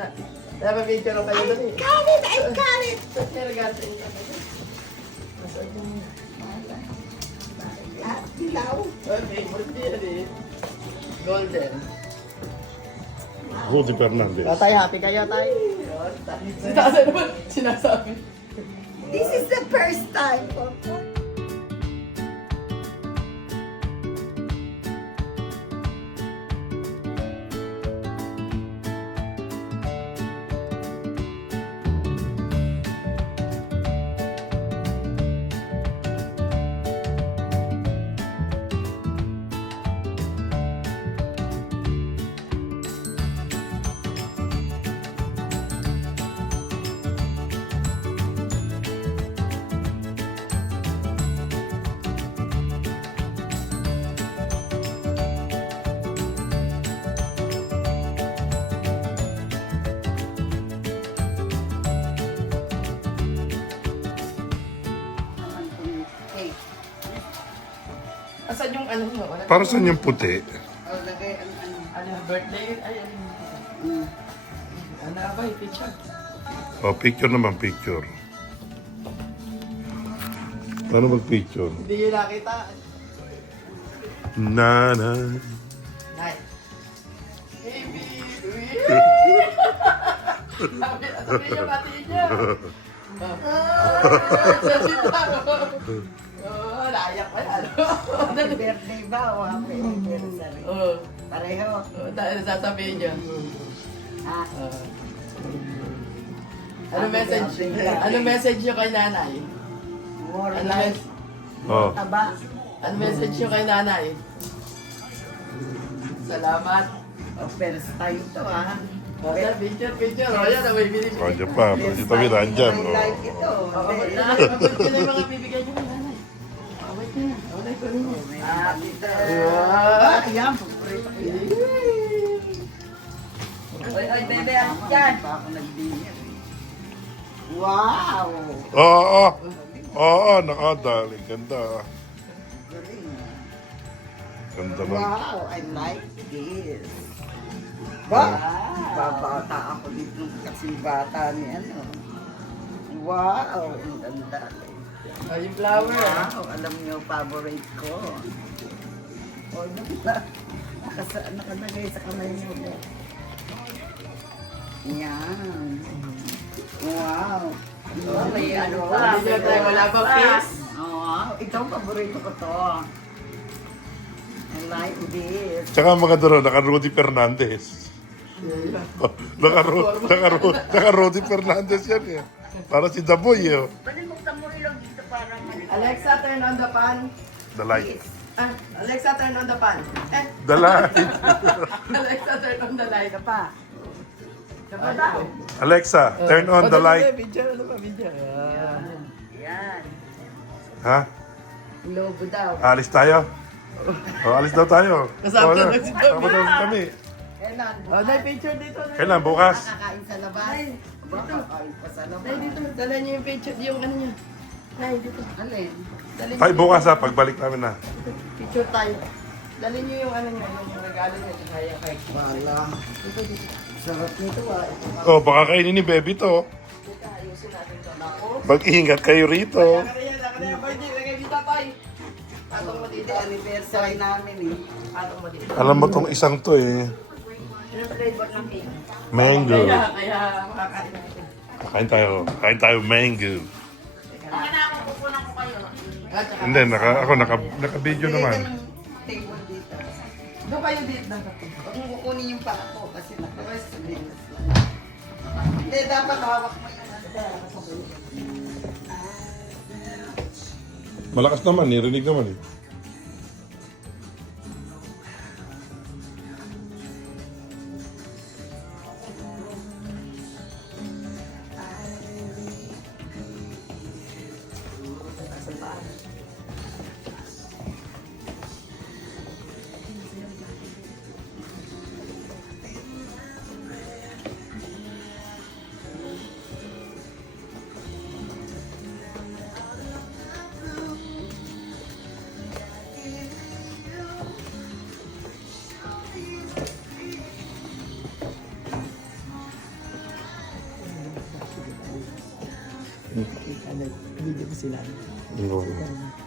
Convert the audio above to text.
muna. Dapat video lang kayo doon eh. Kalit! Ay, kalit! May regalo sa inyo. Masaan yung... At dilaw. Okay, multi yan eh. Golden. Rudy Fernandez. Tatay, happy kayo, tay. Si Tatay naman, sinasabi. This is the first time for... Asan yung ano mo? Para saan yung puti? Oh, lagay ang ano. Ano, birthday? Ay, ano. Ano ba, picture? Oh, picture naman, picture. Paano mag-picture? Hindi nyo nakita. Na. Nay. Baby! Sabi niya, batiin niya. Sa sita. Oo, layak pa yan. Happy birthday ba o happy anniversary? Oo. Pareho. Dahil sasabihin niya. Ah, Ano message? Ano message niyo kay nanay? more Ano like Oh. taba. Ano message niyo kay nanay? Salamat. Oh, first time to ah. Oh, picture. Oh, yan, may binibigay. Oh, dyan pa. Pwede tabi nandyan. I like ito. Wait na. Mabait ko na yung mga bibigay niyo kay nanay. Wait na. Wait ko rin. Happy birthday. Wow. Ayan, paborito ko yan. Oy, bebe, ano yan? Pa ako nag-dinner eh. Wow! Oo, nakadali. Ganda. Galing ah. Ganda lang. Wow, I like this. Wow! Babata ako dito kasi bata ni ano. Wow, ang ganda. Oh, yung flower. Wow, alam niyo, favorite ko. Oh, nakalagay sa kamay mo. Yan. Wow. May ano pa. Hindi na tayo wala pa kiss. Wow, ito ang paborito ko to. I like this. Tsaka mga doon, naka-Rudy Fernandez. Naka-Rudy Fernandez yan eh. Para si Daboy eh. Palimuktan mo rin lang dito para Alexa, turn on the pan. The light. Ah, Alexa, turn on the pan. The light. Alexa, turn on the light. pa. Dapat daw. Alexa, turn on the light. Video, ano ba video? Yan. Ha? Lobo daw. Alis tayo? Oh, alis daw tayo. Kasama Oh, na si Daboy. kasama daw kami. Kailan? Oh, na picture dito. Kailan? Bukas? Kakain sa labas? Kakain pa sa labas. Nay, dito. Dala niyo yung picture, yung ano niya. Nay, dito. Alin? Dali Ay, bukas ha, pagbalik namin na. Picture tayo. Dali niyo yung ano niya, yung regalo niya. Kaya kay. Wala. Dito, dito. Sarap nito ah. Oh, baka kainin ni Baby to. Dito, ayusin natin ito. Ako. Mag-ingat kayo rito. Kaya birthday, lagay dito, tay. Patong mo dito. Ito anniversary namin eh. Patong mo dito. Alam mo tong isang to eh. Yung flavor ng cake. Mango. Kaya makakain natin. Kain tayo mango. Okay na ako, kukunan ko kayo. Hindi, naka-video naman. Table dito. Doon kayo dito. Huwag mo kukunin yung paa ko kasi nakalagay sa bilis. Hindi, dapat hawak mo yung ano. Malakas naman, nirinig naman eh. video ko sila. Oo.